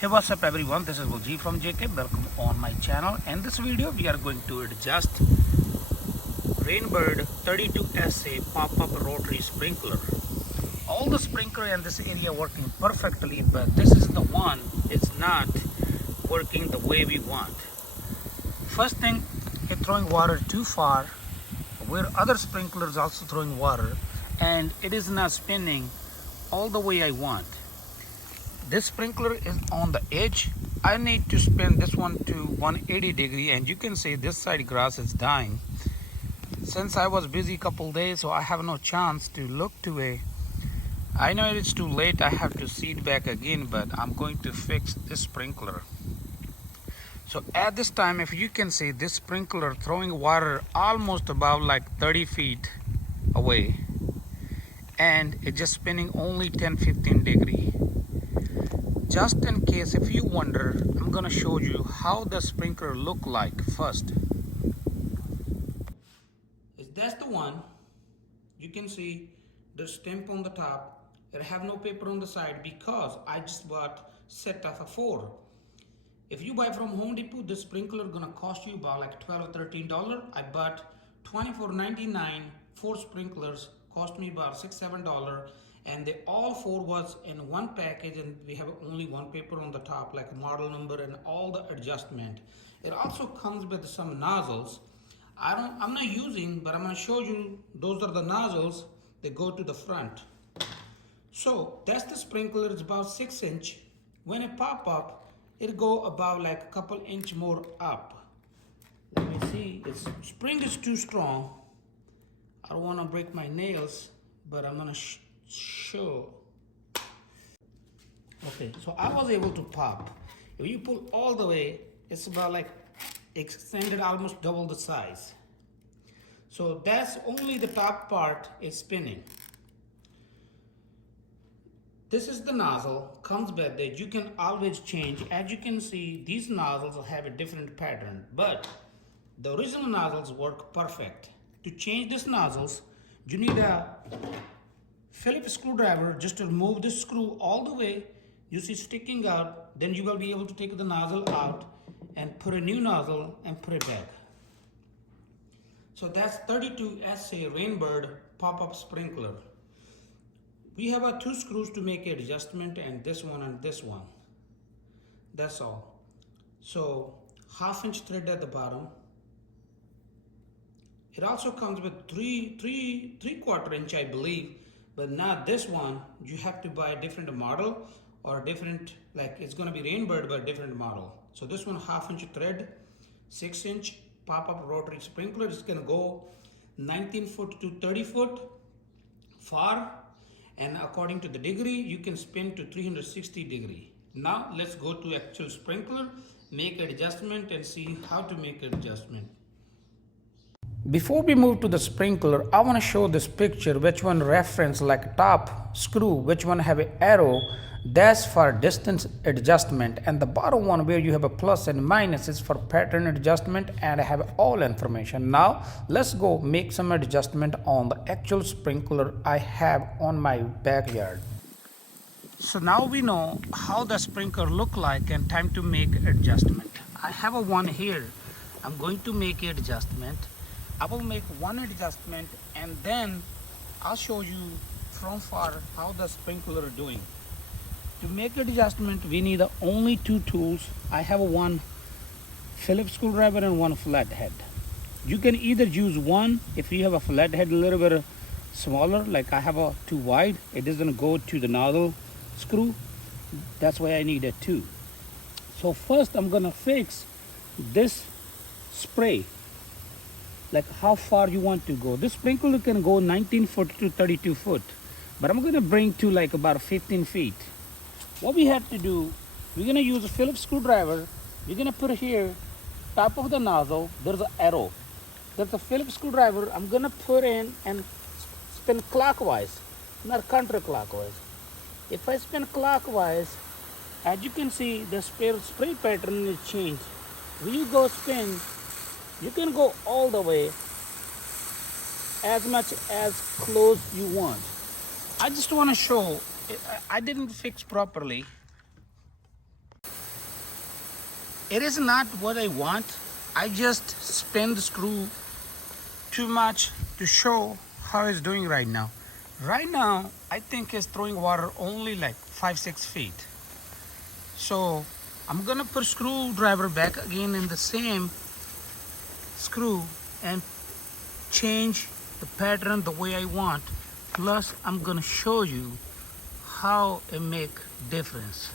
Hey, what's up everyone, this is Baljit from JK. Welcome on my channel. In this video we are going to adjust Rainbird 32SA pop-up rotary sprinkler. All the sprinkler in this area working perfectly, but this is the one, it's not working the way we want. First thing, it's throwing water too far where other sprinklers also throwing water, and it is not spinning all the way I want. This sprinkler is on the edge. I need to spin this one to 180 degree, and you can see this side grass is dying. Since I was busy couple days, so I have no chance to look to a. I know it's too late, I have to seed back again, but I'm going to fix this sprinkler. So at this time, if you can see, this sprinkler throwing water almost about like 30 feet away, and it's just spinning only 10-15 degree. Just in case if you wonder, I'm gonna show you how the sprinkler look like first. That's the one. You can see the stamp on the top. It have no paper on the side because I just bought set of 4. If you buy from Home Depot, this sprinkler gonna cost you about like $12 or $13. I bought $24.99. 4 sprinklers cost me about $6-7, and they all 4 was in one package, and we have only one paper on the top like model number and all the adjustment. It also comes with some nozzles. I'm not using, but I'm gonna show you. Those are the nozzles that go to the front. So that's the sprinkler. It's about 6 inch. When it pop up, it go about like a couple inch more up. Let me see. Its spring is too strong. I don't want to break my nails, but I'm gonna show. Okay, so I was able to pop. If you pull all the way, it's about like extended almost double the size. So that's only the top part is spinning. This is the nozzle, comes with it. You can always change. As you can see, these nozzles have a different pattern, but the original nozzles work perfect. To change these nozzles, you need a Phillips screwdriver just to remove this screw all the way. You see sticking out, then you will be able to take the nozzle out and put a new nozzle and put it back. So that's 32SA Rainbird pop-up sprinkler. We have 2 screws to make an adjustment, and this one and this one. That's all. So 1/2 inch thread at the bottom. It also comes with 3/4 inch, I believe, but not this one. You have to buy a different model or different, like it's gonna be Rainbird but different model. So this one 1/2 inch thread, 6 inch pop-up rotary sprinkler. It's gonna go 19 foot to 30 foot far, and according to the degree, you can spin to 360 degree. Now let's go to actual sprinkler, make an adjustment and see how to make an adjustment. Before we move to the sprinkler, I want to show this picture which one reference like top screw, which one have an arrow, that's for distance adjustment, and the bottom one where you have a plus and minus is for pattern adjustment, and I have all information. Now let's go make some adjustment on the actual sprinkler I have on my backyard. So now we know how the sprinkler look like, and time to make adjustment. I have a one here. I'm going to make an adjustment. I will make one adjustment and then I'll show you from far how the sprinkler is doing. To make an adjustment, we need only 2 tools. I have one Phillips screwdriver and one flathead. You can either use one if you have a flathead a little bit smaller, like I have a too wide. It doesn't go to the nozzle screw. That's why I need a 2. So first I'm gonna fix this spray, like how far you want to go. This sprinkler can go 19 foot to 32 foot, but I'm gonna bring to like about 15 feet. What we have to do, we're gonna use a Phillips screwdriver. We're gonna put here, top of the nozzle, there's an arrow. There's a Phillips screwdriver. I'm gonna put in and spin clockwise, not counterclockwise. If I spin clockwise, as you can see, the spray pattern is changed. When you go spin, you can go all the way as much as close you want. I just want to show, I didn't fix properly. It is not what I want. I just spin the screw too much to show how it's doing right now. Right now, I think it's throwing water only like 5-6 feet. So I'm gonna put screwdriver back again in the same screw and change the pattern the way I want. Plus, I'm gonna show you how it make difference.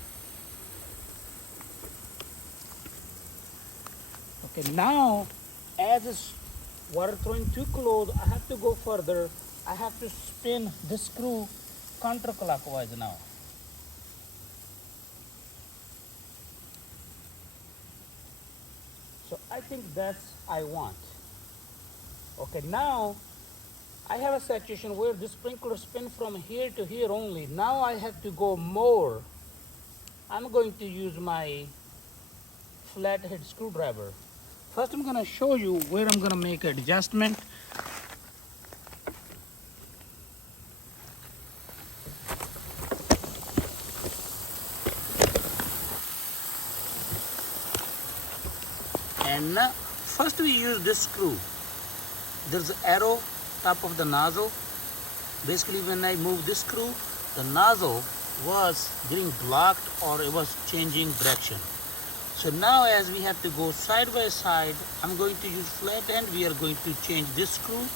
Okay, now as it's water throwing too close, I have to go further. I have to spin this screw counterclockwise now. So I think that's I want. Okay, now I have a situation where the sprinkler spin from here to here only. Now I have to go more. I'm going to use my flathead screwdriver. First I'm going to show you where I'm going to make an adjustment. And now, first we use this screw. There's an arrow top of the nozzle. Basically when I move this screw, the nozzle was getting blocked or it was changing direction. So now as we have to go side by side, I'm going to use flat end. We are going to change this screw.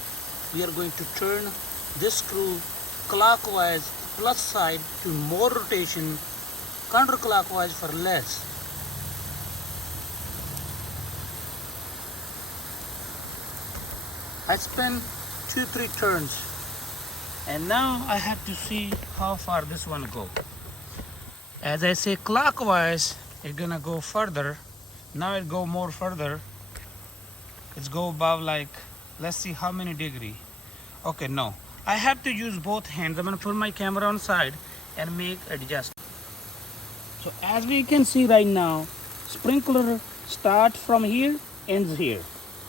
We are going to turn this screw clockwise plus side to more rotation, counterclockwise for less. I spin 2-3 turns and now I have to see how far this one go. As I say clockwise, it's gonna go further. Now it go more further. It's go above like, let's see how many degree. Okay, no. I have to use both hands. I'm gonna put my camera on side and make adjustment. So as we can see right now, sprinkler start from here, ends here.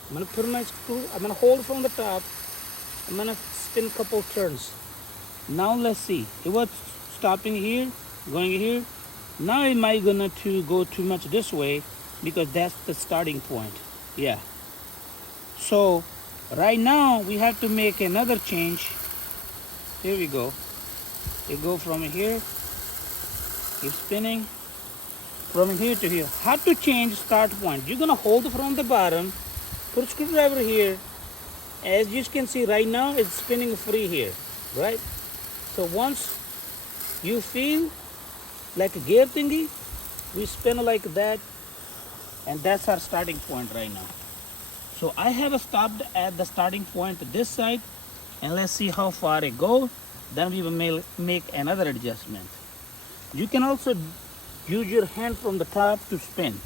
I'm gonna put my screw, I'm gonna hold from the top. I'm gonna spin couple turns. Now let's see. It was stopping here, going here. Now am I gonna to go too much this way because that's the starting point. Yeah. So right now we have to make another change. Here we go. It go from here, keep spinning from here to here. How to change start point? You're gonna hold from the bottom, put screwdriver here. As you can see right now, it's spinning free here, right? So once you feel like a gear thingy, we spin like that, and that's our starting point right now. So I have stopped at the starting point this side, and let's see how far it goes. Then we will make another adjustment. You can also use your hand from the top to spin.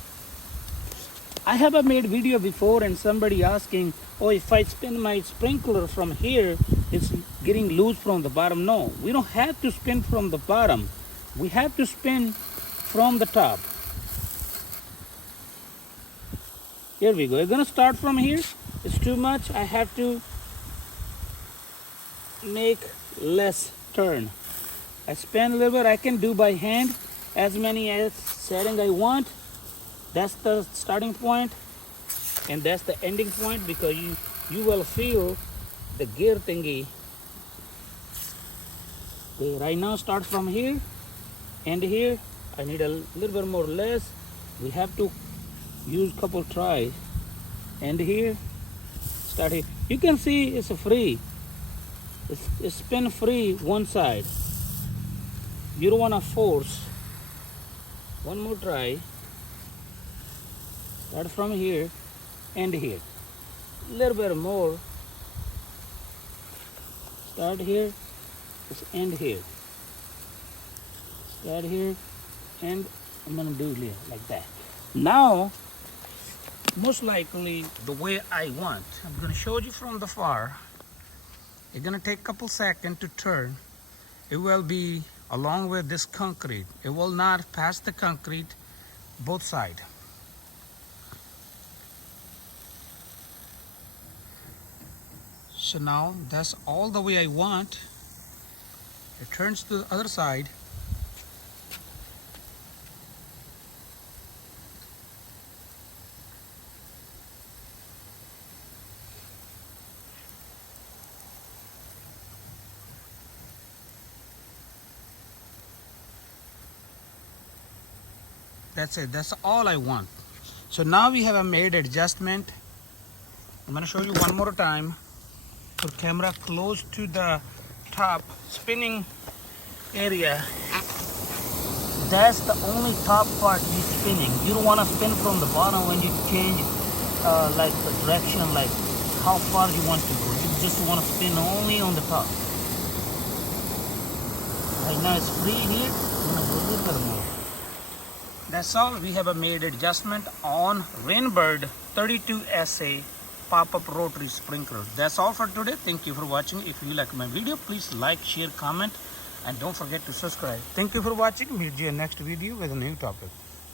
I have made video before and somebody asking, oh, if I spin my sprinkler from here, it's getting loose from the bottom. No, we don't have to spin from the bottom. We have to spin from the top. Here we go. We're gonna start from here. It's too much. I have to make less turn. I spin a little bit. I can do by hand as many as setting I want. That's the starting point and that's the ending point because you will feel the gear thingy. Okay, right now start from here, end here. I need a little bit more less. We have to use couple tries. End here, start here. You can see it's free. It's spin free one side. You don't want to force. One more try. Start from here, end here. A little bit more. Start here, just end here. Start here, and I'm gonna do it like that. Now, most likely the way I want, I'm gonna show you from the far. It's gonna take a couple seconds to turn. It will be along with this concrete. It will not pass the concrete both sides. So now that's all the way I want. It turns to the other side. That's it. That's all I want. So now we have a made adjustment. I'm going to show you one more time. Put camera close to the top spinning area. That's the only top part you spinning. You don't want to spin from the bottom when you change like the direction, like how far you want to go. You just want to spin only on the top. Right now it's free here. I'm gonna go a little more. That's all. We have a made adjustment on Rainbird 32SA pop-up rotary sprinkler. That's all for today. Thank you for watching. If you like my video, please like, share, comment, and don't forget to subscribe. Thank you for watching. Meet you in next video with a new topic.